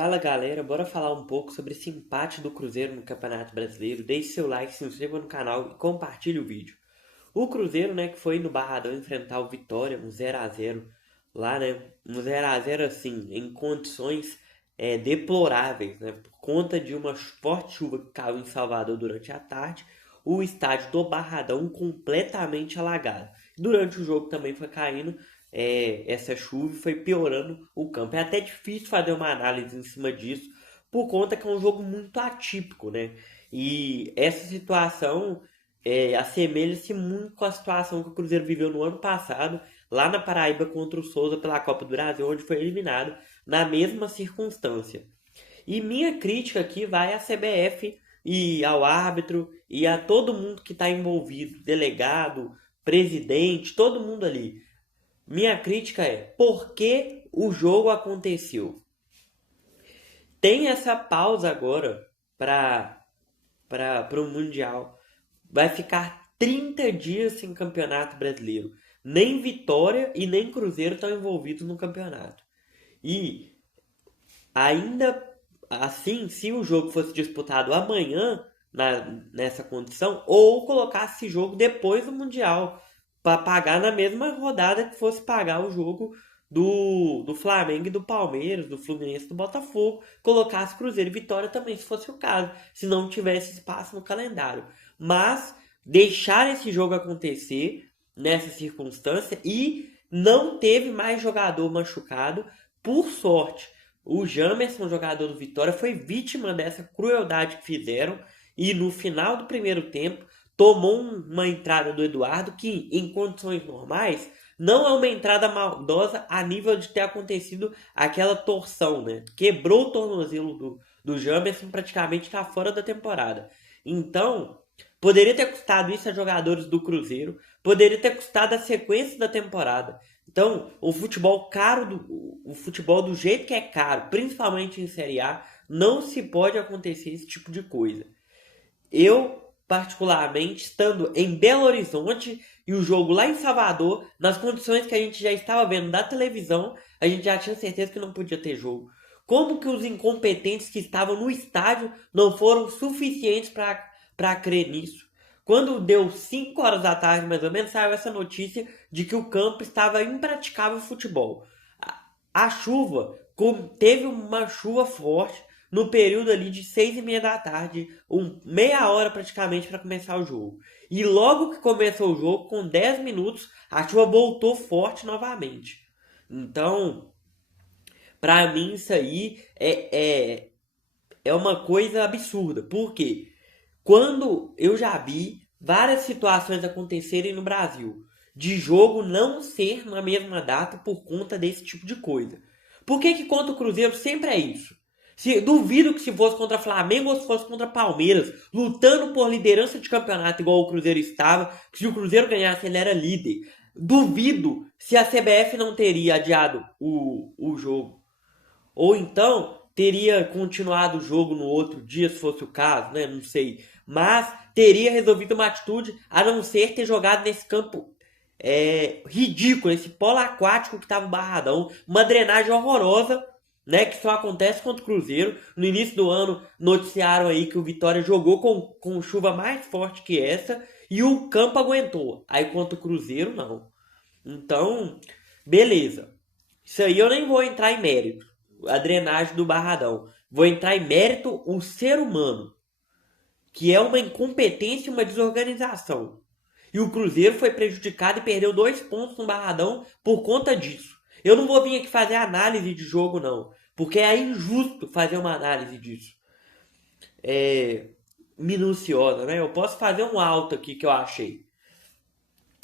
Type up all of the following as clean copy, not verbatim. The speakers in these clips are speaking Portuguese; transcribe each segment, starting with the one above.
Fala galera, bora falar um pouco sobre esse empate do Cruzeiro no Campeonato Brasileiro. Deixe seu like, se inscreva no canal e compartilhe o vídeo. O Cruzeiro, né, que foi no Barradão enfrentar o Vitória, um 0 a 0 lá, né, um 0 a 0 assim, em condições deploráveis, né, por conta de uma forte chuva que caiu em Salvador durante a tarde, o estádio do Barradão completamente alagado. Durante o jogo também foi caindo essa chuva foi piorando o campo. É até difícil fazer uma análise em cima disso, por conta que é um jogo muito atípico, né? E essa situação assemelha-se muito com a situação que o Cruzeiro viveu no ano passado, lá na Paraíba contra o Souza pela Copa do Brasil, onde foi eliminado na mesma circunstância. E minha crítica aqui vai à CBF e ao árbitro e a todo mundo que está envolvido, delegado, presidente, todo mundo ali. Minha crítica é por que o jogo aconteceu? Tem essa pausa agora para o Mundial. Vai ficar 30 dias sem campeonato brasileiro. Nem Vitória e nem Cruzeiro estão envolvidos no campeonato. E ainda assim, se o jogo fosse disputado amanhã, nessa condição, ou colocasse esse jogo depois do Mundial, para pagar na mesma rodada que fosse pagar o jogo do Flamengo e do Palmeiras, do Fluminense e do Botafogo, colocasse Cruzeiro e Vitória também, se fosse o caso, se não tivesse espaço no calendário. Mas deixar esse jogo acontecer nessa circunstância e não teve mais jogador machucado, por sorte. O Jamerson, jogador do Vitória, foi vítima dessa crueldade que fizeram e no final do primeiro tempo tomou uma entrada do Eduardo que, em condições normais, não é uma entrada maldosa a nível de ter acontecido aquela torção, né? Quebrou o tornozelo do Jamerson, praticamente está fora da temporada. Então, poderia ter custado isso a jogadores do Cruzeiro, poderia ter custado a sequência da temporada. Então, o futebol caro, o futebol do jeito que é caro, principalmente em Série A, não se pode acontecer esse tipo de coisa. Eu, particularmente, estando em Belo Horizonte e o jogo lá em Salvador, nas condições que a gente já estava vendo da televisão, a gente já tinha certeza que não podia ter jogo. Como que os incompetentes que estavam no estádio não foram suficientes para crer nisso? Quando deu 5 horas da tarde, mais ou menos, saiu essa notícia de que o campo estava impraticável futebol. A chuva, teve uma chuva forte no período ali de 6:30 da tarde, meia hora praticamente para começar o jogo. E logo que começou o jogo, com 10 minutos, a chuva voltou forte novamente. Então, para mim isso aí é uma coisa absurda. Por quê? Quando eu já vi várias situações acontecerem no Brasil, de jogo não ser na mesma data por conta desse tipo de coisa. Por que contra o Cruzeiro sempre é isso? Duvido que se fosse contra Flamengo ou se fosse contra Palmeiras, lutando por liderança de campeonato igual o Cruzeiro estava, que se o Cruzeiro ganhasse ele era líder. Duvido se a CBF não teria adiado o jogo. Ou então teria continuado o jogo no outro dia, se fosse o caso, né? Não sei. Mas teria resolvido uma atitude a não ser ter jogado nesse campo ridículo, esse polo aquático que estava o Barradão, uma drenagem horrorosa, né? Que só acontece contra o Cruzeiro. No início do ano noticiaram aí que o Vitória jogou com chuva mais forte que essa e o campo aguentou. Aí contra o Cruzeiro, não. Então, beleza. Isso aí eu nem vou entrar em mérito. A drenagem do Barradão. Vou entrar em mérito o ser humano, que é uma incompetência e uma desorganização. E o Cruzeiro foi prejudicado e perdeu 2 pontos no Barradão por conta disso. Eu não vou vir aqui fazer análise de jogo, não. Porque é injusto fazer uma análise disso. Minuciosa, né? Eu posso fazer um alto aqui que eu achei.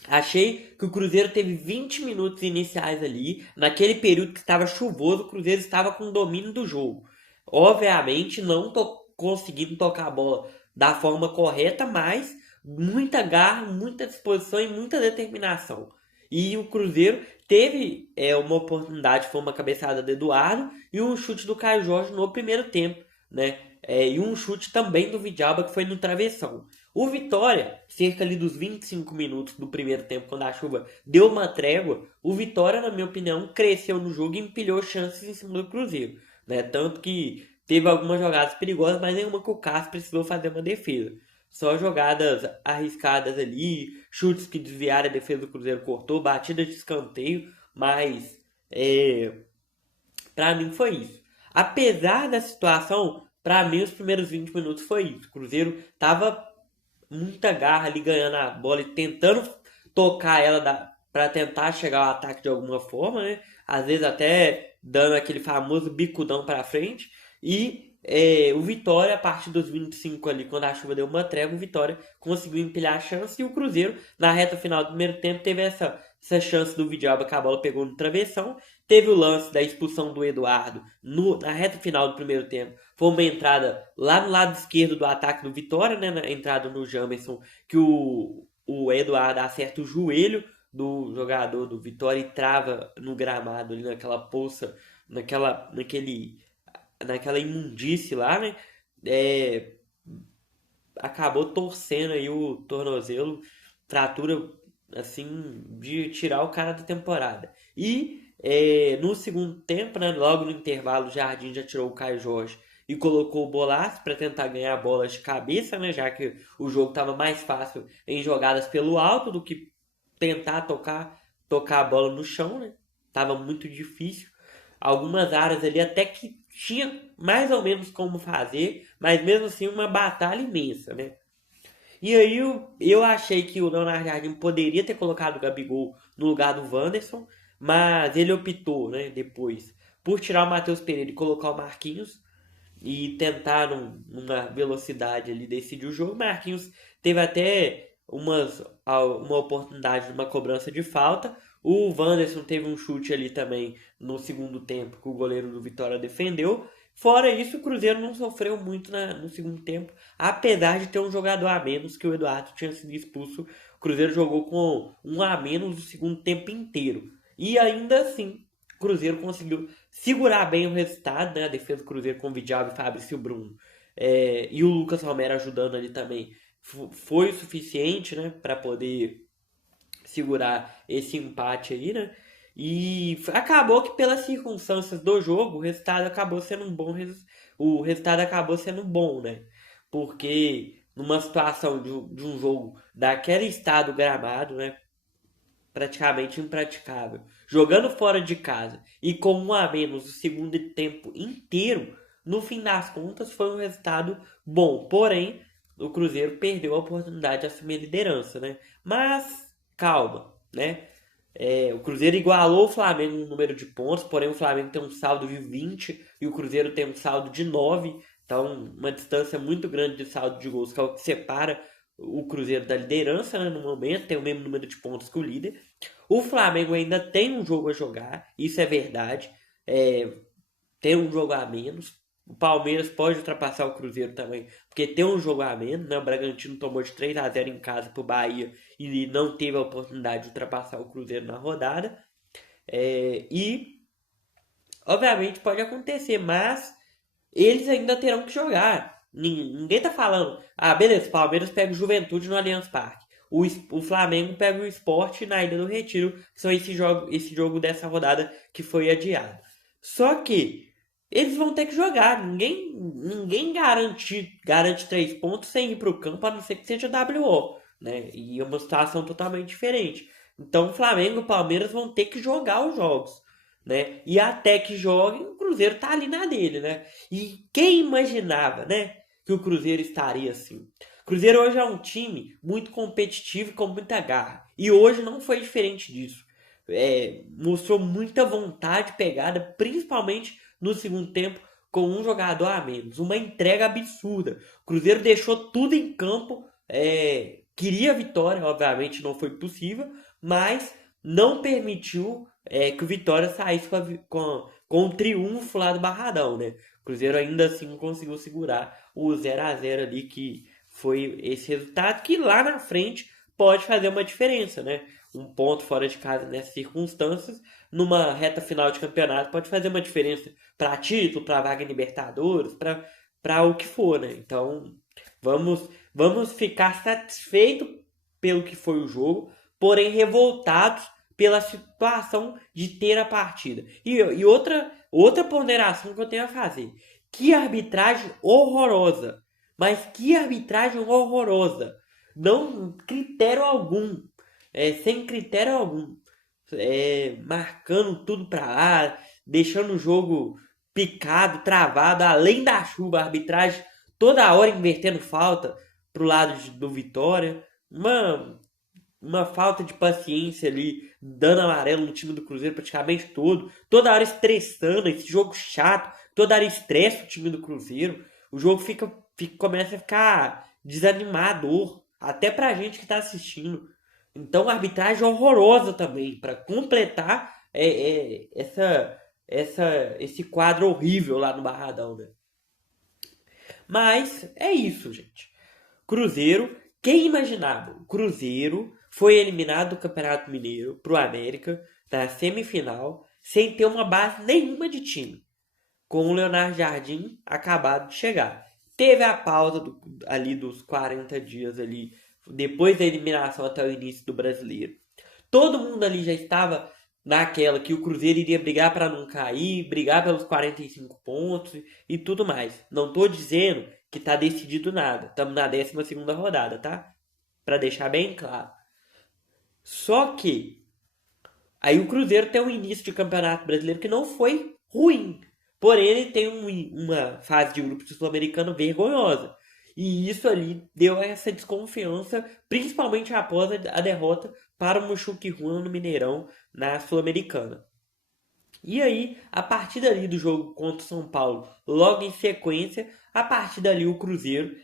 Achei que o Cruzeiro teve 20 minutos iniciais ali. Naquele período que estava chuvoso, o Cruzeiro estava com o domínio do jogo. Obviamente, não conseguindo tocar a bola da forma correta, mas muita garra, muita disposição e muita determinação. E o Cruzeiro teve uma oportunidade, foi uma cabeçada do Eduardo e um chute do Caio Jorge no primeiro tempo, né? E um chute também do Vidalba que foi no travessão. O Vitória, cerca ali dos 25 minutos do primeiro tempo, quando a chuva deu uma trégua, o Vitória, na minha opinião, cresceu no jogo e empilhou chances em cima do Cruzeiro. né? Tanto que teve algumas jogadas perigosas, mas nenhuma que o Cássio precisou fazer uma defesa. Só jogadas arriscadas ali, chutes que desviaram a defesa do Cruzeiro cortou, batidas de escanteio, mas pra mim foi isso. Apesar da situação, pra mim os primeiros 20 minutos foi isso. O Cruzeiro tava muita garra ali ganhando a bola e tentando tocar ela para tentar chegar ao ataque de alguma forma, né? Às vezes até dando aquele famoso bicudão para frente. E o Vitória, a partir dos 25 ali, quando a chuva deu uma trégua, o Vitória conseguiu empilhar a chance. E o Cruzeiro, na reta final do primeiro tempo, teve essa chance do Vidalba que a bola pegou no travessão. Teve o lance da expulsão do Eduardo na reta final do primeiro tempo. Foi uma entrada lá no lado esquerdo do ataque do Vitória, né? Na entrada no Jamerson, que o Eduardo acerta o joelho do jogador do Vitória e trava no gramado ali naquela poça, naquela imundície lá, né? É, acabou torcendo aí o tornozelo, fratura assim de tirar o cara da temporada. E no segundo tempo, né, logo no intervalo, o Jardim já tirou o Caio Jorge e colocou o Bolaço para tentar ganhar bolas de cabeça, né, já que o jogo estava mais fácil em jogadas pelo alto do que tentar tocar a bola no chão, né? Tava muito difícil. Algumas áreas ali até que tinha mais ou menos como fazer, mas mesmo assim uma batalha imensa, né? E aí eu achei que o Leonardo Jardim poderia ter colocado o Gabigol no lugar do Wanderson, mas ele optou, né, depois, por tirar o Matheus Pereira e colocar o Marquinhos e tentar numa velocidade ali decidir o jogo. O Marquinhos teve até uma oportunidade de uma cobrança de falta. O Wanderson teve um chute ali também no segundo tempo que o goleiro do Vitória defendeu. Fora isso, o Cruzeiro não sofreu muito no segundo tempo, apesar de ter um jogador a menos que o Eduardo tinha sido expulso. O Cruzeiro jogou com um a menos o segundo tempo inteiro. E ainda assim, o Cruzeiro conseguiu segurar bem o resultado, né? A defesa do Cruzeiro com o Vidal e Fabrício Bruno. E o Lucas Romero ajudando ali também. Foi o suficiente, né? Para poder segurar esse empate aí, né? E acabou que pelas circunstâncias do jogo, o resultado acabou sendo o resultado acabou sendo bom, né? Porque numa situação de um jogo daquele estado gramado, né? Praticamente impraticável, jogando fora de casa e com um a menos o segundo tempo inteiro, no fim das contas foi um resultado bom. Porém, o Cruzeiro perdeu a oportunidade de assumir a liderança, né? Mas calma, né? O Cruzeiro igualou o Flamengo no número de pontos, porém o Flamengo tem um saldo de 20 e o Cruzeiro tem um saldo de 9. Então, uma distância muito grande de saldo de gols, que é o que separa o Cruzeiro da liderança, né, no momento, tem o mesmo número de pontos que o líder. O Flamengo ainda tem um jogo a jogar, isso é verdade. É, tem um jogo a menos. O Palmeiras pode ultrapassar o Cruzeiro também, porque tem um jogo a menos, né? O Bragantino tomou de 3-0 em casa pro Bahia e não teve a oportunidade de ultrapassar o Cruzeiro na rodada. E, obviamente, pode acontecer, mas eles ainda terão que jogar. Ninguém tá falando, beleza, o Palmeiras pega o Juventude no Allianz Parque. O Flamengo pega o Sport na Ilha do Retiro, que são esse jogo dessa rodada que foi adiado. Só que eles vão ter que jogar. Ninguém garante 3 pontos sem ir para o campo, a não ser que seja WO, né? E é uma situação totalmente diferente. Então, o Flamengo e o Palmeiras vão ter que jogar os jogos, né? E até que joguem, o Cruzeiro tá ali na dele, né? E quem imaginava, né, que o Cruzeiro estaria assim? O Cruzeiro hoje é um time muito competitivo e com muita garra. E hoje não foi diferente disso. Mostrou muita vontade pegada, principalmente no segundo tempo, com um jogador a menos. Uma entrega absurda. O Cruzeiro deixou tudo em campo. Queria a vitória, obviamente não foi possível, mas não permitiu que o Vitória saísse com um triunfo lá do Barradão, né? O Cruzeiro ainda assim conseguiu segurar o 0-0 ali, que foi esse resultado que lá na frente pode fazer uma diferença, né? Um ponto fora de casa nessas circunstâncias, numa reta final de campeonato, pode fazer uma diferença para título, para vaga em Libertadores, para o que for, né? Então, vamos ficar satisfeitos pelo que foi o jogo, porém revoltados pela situação de ter a partida. E outra ponderação que eu tenho a fazer. Que arbitragem horrorosa. Mas que arbitragem horrorosa. Não critério algum. Sem critério algum. Marcando tudo pra lá. Deixando o jogo picado, travado. Além da chuva, a arbitragem toda hora invertendo falta pro lado do Vitória. Uma falta de paciência ali, dando amarelo no time do Cruzeiro praticamente todo. Toda hora estressando, esse jogo chato. Toda hora estressa o time do Cruzeiro. O jogo começa a ficar desanimador. Até pra gente que tá assistindo. Então, arbitragem horrorosa também. Pra completar esse quadro horrível lá no Barradão, né? Mas é isso, gente. Cruzeiro, quem imaginava? O Cruzeiro foi eliminado do Campeonato Mineiro pro América na semifinal sem ter uma base nenhuma de time, com o Leonardo Jardim acabado de chegar. Teve a pausa ali dos 40 dias ali, depois da eliminação até o início do Brasileiro. Todo mundo ali já estava naquela que o Cruzeiro iria brigar para não cair, brigar pelos 45 pontos e tudo mais. Não tô dizendo que tá decidido nada. Estamos na 12ª rodada, tá? Para deixar bem claro. Só que aí o Cruzeiro tem um início de campeonato brasileiro que não foi ruim. Porém, ele tem uma fase de grupo sul-americano vergonhosa. E isso ali deu essa desconfiança, principalmente após a derrota para o Mushuki Runa no Mineirão, na Sul-Americana. E aí, a partir dali do jogo contra o São Paulo, logo em sequência, a partir dali o Cruzeiro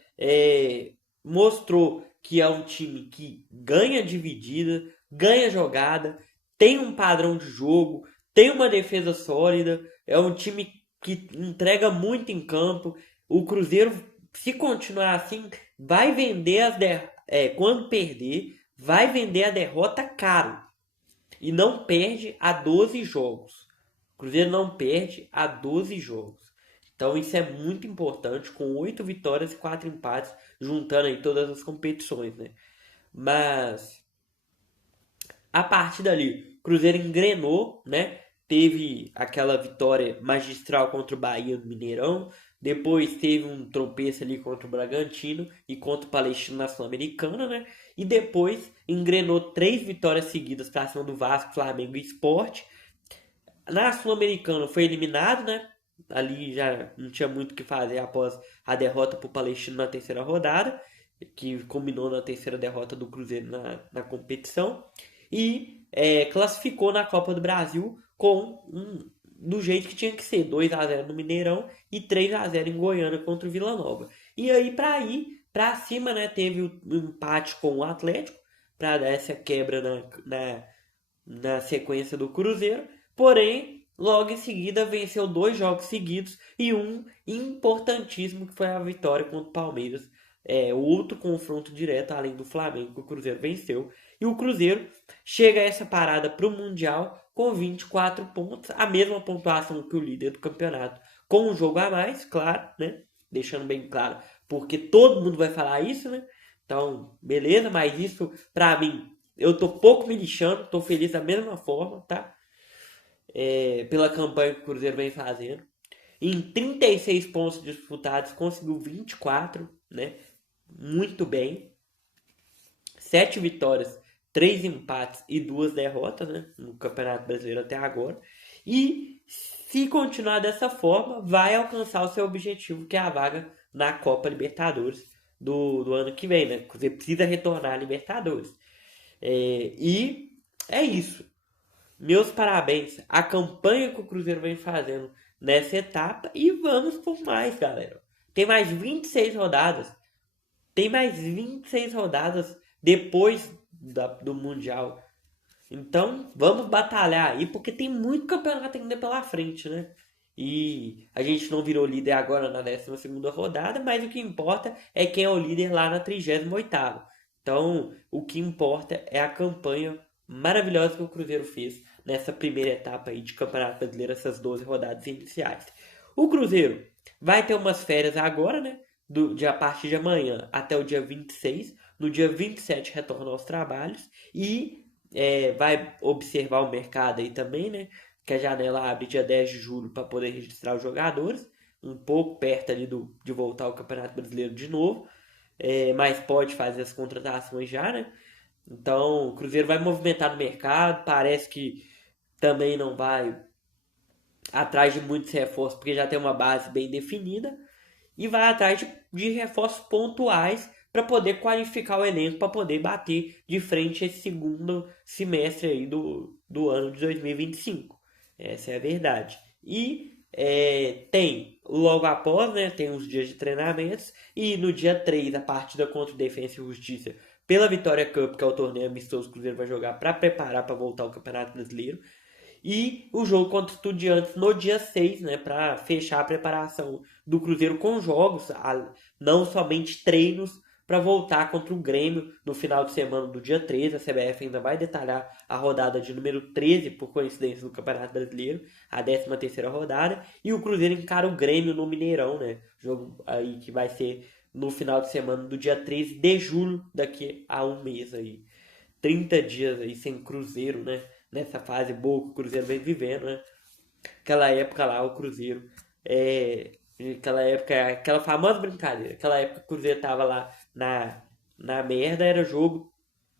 mostrou que é um time que ganha dividida, ganha jogada, tem um padrão de jogo, tem uma defesa sólida, é um time que entrega muito em campo. O Cruzeiro, se continuar assim, vai vender quando perder, vai vender a derrota caro. E não perde a 12 jogos. O Cruzeiro não perde a 12 jogos. Então isso é muito importante, com 8 vitórias e 4 empates, juntando aí todas as competições, né? Mas a partir dali, o Cruzeiro engrenou, né? Teve aquela vitória magistral contra o Bahia no Mineirão. Depois teve um tropeço ali contra o Bragantino e contra o Palestino na Sul-Americana, né? E depois engrenou 3 vitórias seguidas para cima do Vasco, Flamengo e Sport. Na Sul-Americana foi eliminado, né? Ali já não tinha muito o que fazer após a derrota para o Palestino na terceira rodada, que combinou na terceira derrota do Cruzeiro na competição. E classificou na Copa do Brasil do jeito que tinha que ser, 2-0 no Mineirão e 3-0 em Goiânia contra o Vila Nova. E aí, para ir para cima, né, teve o empate com o Atlético, para dar essa quebra na sequência do Cruzeiro. Porém, logo em seguida, venceu 2 jogos seguidos e um importantíssimo, que foi a vitória contra o Palmeiras. Outro confronto direto, além do Flamengo, que o Cruzeiro venceu. E o Cruzeiro chega a essa parada para o Mundial com 24 pontos, a mesma pontuação que o líder do campeonato, com um jogo a mais, claro, né? Deixando bem claro, porque todo mundo vai falar isso, né? Então, beleza, mas isso, pra mim, eu tô pouco me lixando, tô feliz da mesma forma, tá? Pela campanha que o Cruzeiro vem fazendo. Em 36 pontos disputados, conseguiu 24, né? Muito bem. 7 vitórias, 3 empates e 2 derrotas, né, no Campeonato Brasileiro até agora. E se continuar dessa forma, vai alcançar o seu objetivo, que é a vaga na Copa Libertadores do ano que vem, né? Você precisa retornar à Libertadores. E é isso. Meus parabéns. A campanha que o Cruzeiro vem fazendo nessa etapa. E vamos por mais, galera. Tem mais 26 rodadas. Tem mais 26 rodadas depois do Mundial. Então, vamos batalhar aí, porque tem muito campeonato ainda pela frente, né? E a gente não virou líder agora na 12ª rodada, mas o que importa é quem é o líder lá na 38ª. Então, o que importa é a campanha maravilhosa que o Cruzeiro fez nessa primeira etapa aí de Campeonato Brasileiro, essas 12 rodadas iniciais. O Cruzeiro vai ter umas férias agora, né? A partir de amanhã até o dia 26. No dia 27 retorna aos trabalhos e vai observar o mercado aí também, né? Que a janela abre dia 10 de julho para poder registrar os jogadores, um pouco perto ali de voltar ao Campeonato Brasileiro de novo, mas pode fazer as contratações já, né? Então, o Cruzeiro vai movimentar no mercado, parece que também não vai atrás de muitos reforços, porque já tem uma base bem definida, e vai atrás de reforços pontuais para poder qualificar o elenco, para poder bater de frente esse segundo semestre aí do ano de 2025. Essa é a verdade. E tem logo após, né, tem os dias de treinamentos, e no dia 3 a partida contra o Defensa e Justiça pela Vitória Cup, que é o torneio amistoso que o Cruzeiro vai jogar para preparar para voltar ao Campeonato Brasileiro. E o jogo contra o Estudiantes no dia 6, né, para fechar a preparação do Cruzeiro com jogos, não somente treinos, para voltar contra o Grêmio no final de semana do dia 13. A CBF ainda vai detalhar a rodada de número 13, por coincidência, do Campeonato Brasileiro, a 13ª rodada. E o Cruzeiro encara o Grêmio no Mineirão, né, jogo aí que vai ser no final de semana do dia 13 de julho, daqui a um mês aí. 30 dias aí sem Cruzeiro, né? Nessa fase boa que o Cruzeiro vem vivendo, né? Aquela época lá, o Cruzeiro. Aquela época, aquela famosa brincadeira. Aquela época que o Cruzeiro tava lá na merda, era jogo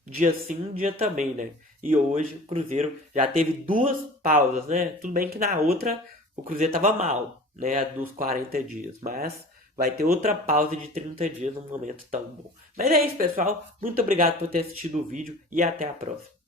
dia sim, dia também, né? E hoje o Cruzeiro já teve duas pausas, né? Tudo bem que na outra o Cruzeiro tava mal, né? A dos 40 dias. Mas vai ter outra pausa de 30 dias num momento tão bom. Mas é isso, pessoal. Muito obrigado por ter assistido o vídeo e até a próxima.